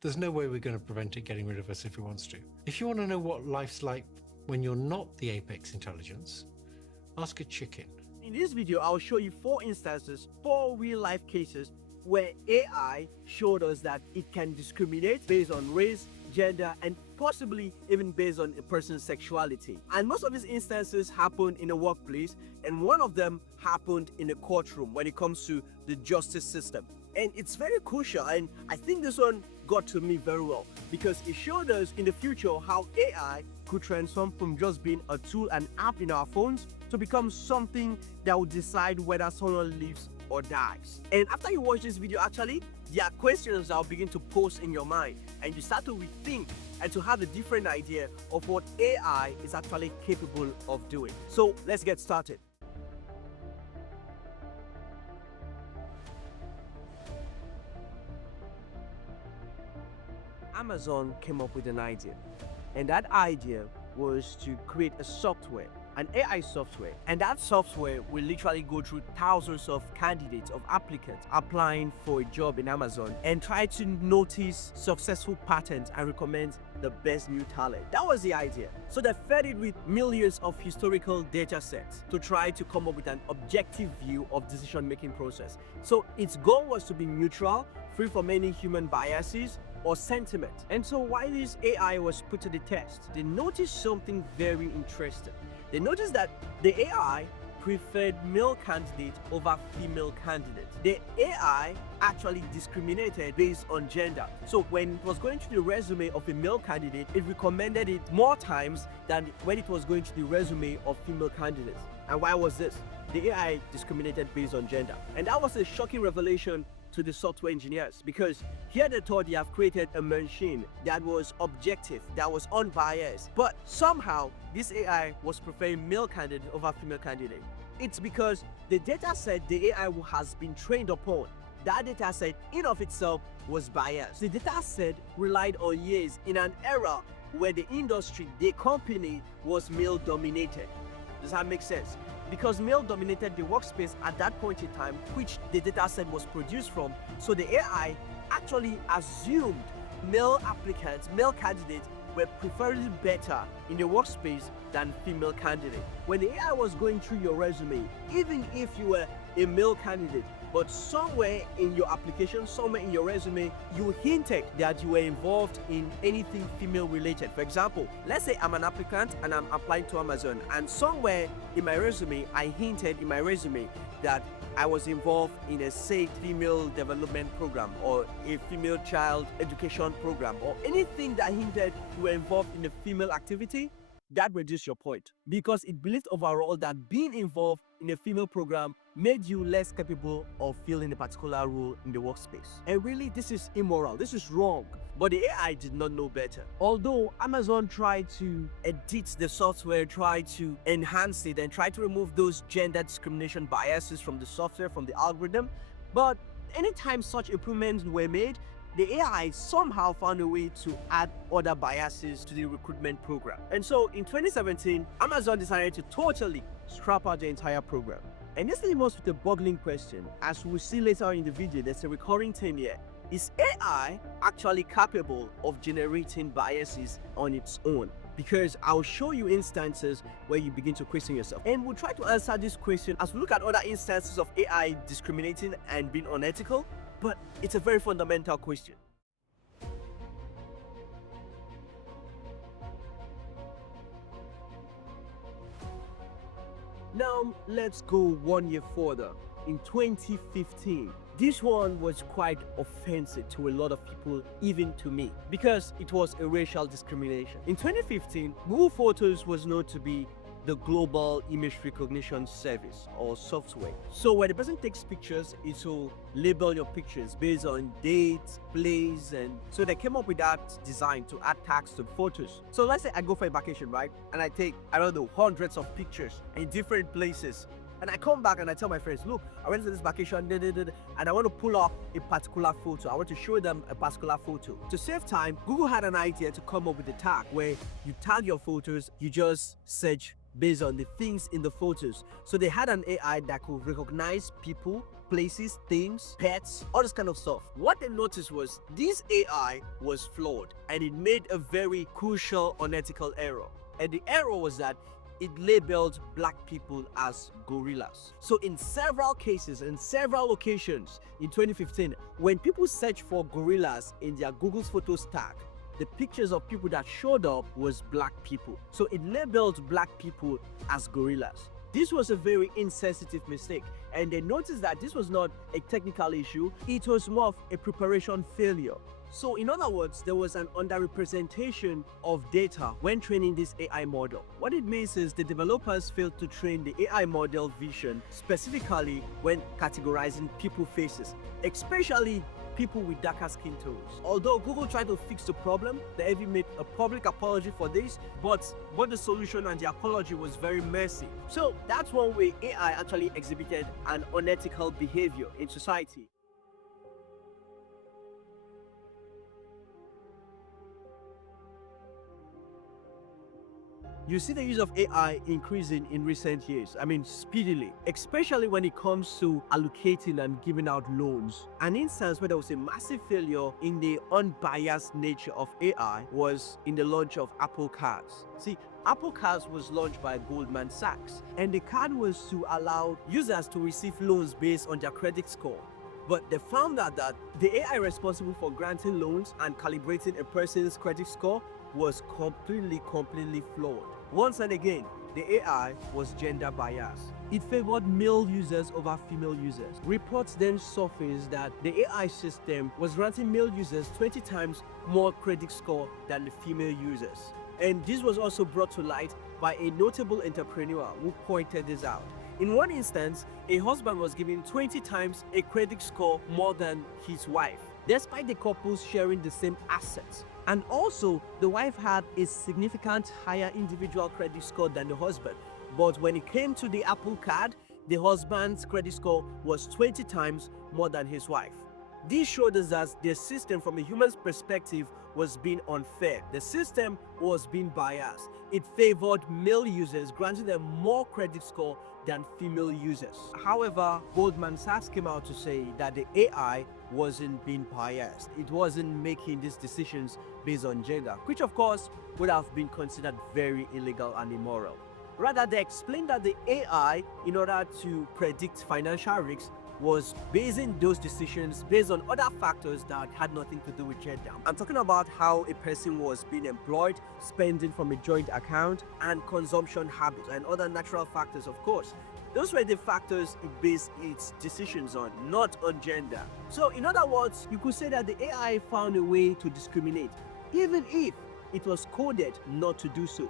there's no way we're going to prevent it getting rid of us if it wants to. If you want to know what life's like when you're not the apex intelligence, ask a chicken. In this video, I'll show you 4 instances, 4 real-life cases where AI showed us that it can discriminate based on race, gender, and possibly even based on a person's sexuality. And most of these instances happened in a workplace, and one of them happened in a courtroom when it comes to the justice system. And it's very crucial, and I think this one got to me very well because it showed us in the future how AI could transform from just being a tool and app in our phones to become something that will decide whether someone lives or dies. And after you watch this video, actually, there are questions that will begin to pose in your mind, and you start to rethink and to have a different idea of what AI is actually capable of doing. So let's get started. Amazon came up with an idea, and that idea was to create a software, an AI software, and that software will literally go through thousands of candidates, of applicants applying for a job in Amazon and try to notice successful patterns and recommend the best new talent. That was the idea. So they fed it with millions of historical data sets to try to come up with an objective view of decision-making process. So its goal was to be neutral, free from any human biases or sentiment. And so while this AI was put to the test, they noticed something very interesting. They noticed that the AI preferred male candidates over female candidates. The AI actually discriminated based on gender. So when it was going to the resume of a male candidate, it recommended it more times than when it was going to the resume of female candidates. And why was this? The AI discriminated based on gender. And that was a shocking revelation to the software engineers, because here they thought they have created a machine that was objective, that was unbiased, but somehow this AI was preferring male candidate over female candidate. It's because the data set the AI has been trained upon, that data set in of itself was biased. The data set relied on years in an era where the industry, the company, was male dominated. Does that make sense? Because male dominated the workspace at that point in time, which the data set was produced from. So the AI actually assumed male applicants, male candidates were preferably better in the workspace than female candidates. When the AI was going through your resume, even if you were a male candidate, but somewhere in your application, somewhere in your resume, you hinted that you were involved in anything female related. For example, let's say I'm an applicant and I'm applying to Amazon, and somewhere in my resume, I hinted in my resume that I was involved in a, say, female development program or a female child education program or anything that hinted you were involved in a female activity. That reduced your point, because it believed overall that being involved in a female program made you less capable of filling a particular role in the workspace. And really, this is immoral, this is wrong. But the AI did not know better. Although Amazon tried to edit the software, tried to enhance it, and tried to remove those gender discrimination biases from the software, from the algorithm, but anytime such improvements were made, the AI somehow found a way to add other biases to the recruitment program. And so in 2017, Amazon decided to totally scrap out the entire program. And this leaves us with a boggling question. As we'll see later in the video, there's a recurring theme here. Is AI actually capable of generating biases on its own? Because I'll show you instances where you begin to question yourself. And we'll try to answer this question as we look at other instances of AI discriminating and being unethical. But it's a very fundamental question. Now, let's go 1 year further. In 2015, this one was quite offensive to a lot of people, even to me, because it was a racial discrimination. In 2015, Google Photos was known to be the global image recognition service or software. So when the person takes pictures, it will label your pictures based on dates, place, and so they came up with that design to add tags to the photos. So let's say I go for a vacation, right? And I take, I don't know, hundreds of pictures in different places. And I come back and I tell my friends, look, I went to this vacation, and I want to pull up a particular photo. I want to show them a particular photo. To save time, Google had an idea to come up with a tag where you tag your photos, you just search based on the things in the photos. So they had an AI that could recognize people, places, things, pets, all this kind of stuff. What they noticed was this AI was flawed, and it made a very crucial unethical error. And the error was that it labeled black people as gorillas. So in several cases, in several locations in 2015, when people search for gorillas in their Google Photos tag, the pictures of people that showed up was black people. So it labeled black people as gorillas. This was a very insensitive mistake, and they noticed that this was not a technical issue, it was more of a preparation failure. So in other words, there was an underrepresentation of data when training this AI model. What it means is the developers failed to train the AI model vision specifically when categorizing people faces, especially people with darker skin tones. Although Google tried to fix the problem, they even made a public apology for this, but both the solution and the apology was very messy. So that's one way AI actually exhibited an unethical behavior in society. You see the use of AI increasing in recent years, speedily, especially when it comes to allocating and giving out loans. An instance where there was a massive failure in the unbiased nature of AI was in the launch of Apple Cards. See, Apple Cards was launched by Goldman Sachs, and the card was to allow users to receive loans based on their credit score. But they found out that the AI responsible for granting loans and calibrating a person's credit score was completely flawed. Once and again, the AI was gender biased. It favored male users over female users. Reports then surfaced that the AI system was granting male users 20 times more credit score than the female users. And this was also brought to light by a notable entrepreneur who pointed this out. In one instance, a husband was given 20 times a credit score more than his wife, despite the couples sharing the same assets. And also, the wife had a significant higher individual credit score than the husband. But when it came to the Apple Card, the husband's credit score was 20 times more than his wife. This showed us that the system from a human's perspective was being unfair. The system was being biased. It favored male users, granting them more credit score than female users. However, Goldman Sachs came out to say that the AI wasn't being biased. It wasn't making these decisions based on gender, which of course would have been considered very illegal and immoral. Rather, they explained that the AI, in order to predict financial risks, was basing those decisions based on other factors that had nothing to do with gender. I'm talking about how a person was being employed, spending from a joint account, and consumption habits, and other natural factors, of course. Those were the factors it based its decisions on, not on gender. So in other words, you could say that the AI found a way to discriminate, even if it was coded not to do so.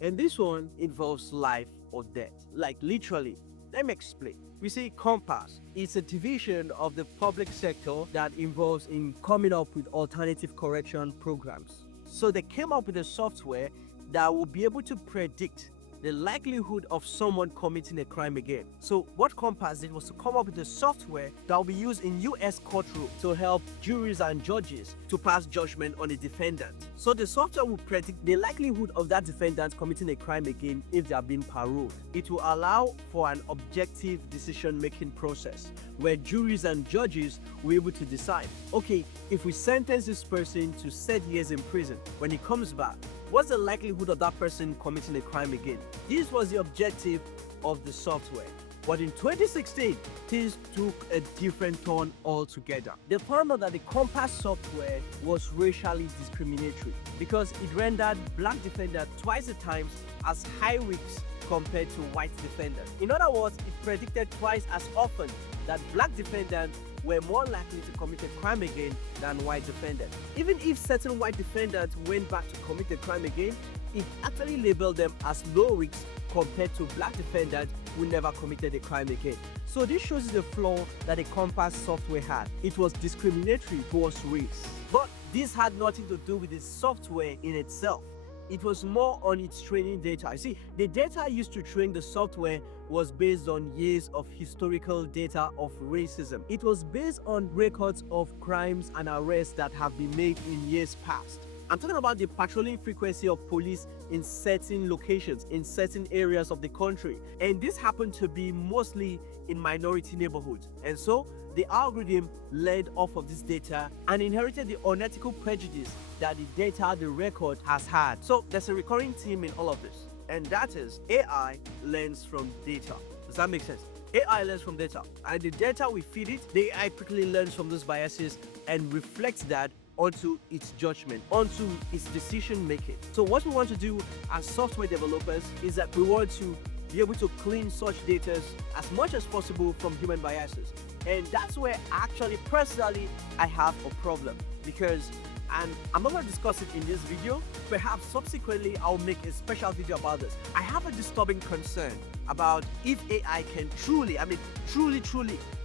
And this one involves life or death. Like literally. Let me explain. We say COMPAS. It's a division of the public sector that involves in coming up with alternative correction programs. So they came up with a software that will be able to predict the likelihood of someone committing a crime again. So what COMPAS did was to come up with a software that will be used in US courtrooms to help juries and judges to pass judgment on a defendant. So the software will predict the likelihood of that defendant committing a crime again if they are being paroled. It will allow for an objective decision-making process where juries and judges will be able to decide, okay, if we sentence this person to 30 years in prison, when he comes back, what's the likelihood of that person committing a crime again? This was the objective of the software. But in 2016, things took a different turn altogether. They found out that the COMPAS software was racially discriminatory because it rendered black defenders twice the times as high risk compared to white defenders. In other words, it predicted twice as often that black defendants were more likely to commit a crime again than white defendants. Even if certain white defendants went back to commit a crime again, it actually labeled them as low risk compared to black defendants who never committed a crime again. So this shows you the flaw that the COMPAS software had. It was discriminatory towards race. But this had nothing to do with the software in itself. it was more on its training data. You see, the data used to train the software was based on years of historical data of racism. It was based on records of crimes and arrests that have been made in years past. I'm talking about the patrolling frequency of police in certain locations, in certain areas of the country. And this happened to be mostly in minority neighborhoods. And so the algorithm led off of this data and inherited the unethical prejudice that the data, the record has had. So there's a recurring theme in all of this, and that is AI learns from data. Does that make sense? AI learns from data, and the data we feed it, the AI quickly learns from those biases and reflects that onto its judgment, onto its decision making. So what we want to do as software developers is that we want to be able to clean such data as much as possible from human biases. And that's where actually personally I have a problem, because, and I'm not going to discuss it in this video, perhaps subsequently I'll make a special video about this. I have a disturbing concern about if AI can truly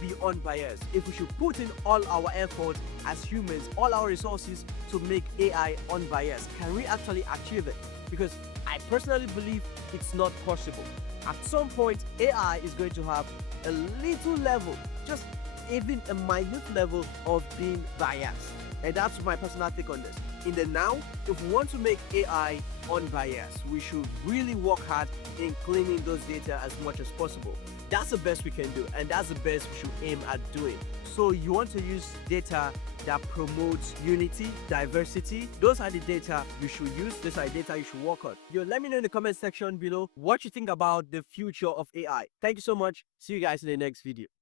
be unbiased, if we should put in all our effort as humans, all our resources to make AI unbiased. Can we actually achieve it? Because I personally believe it's not possible. At some point, AI is going to have a little level, just even a minute level of being biased. And that's my personal take on this. In the now, if we want to make AI unbiased, we should really work hard in cleaning those data as much as possible. That's the best we can do, and that's the best we should aim at doing. So you want to use data that promotes unity, diversity. Those are the data you should use. Those are the data you should work on. Let me know in the comment section below what you think about the future of AI. Thank you so much. See you guys in the next video.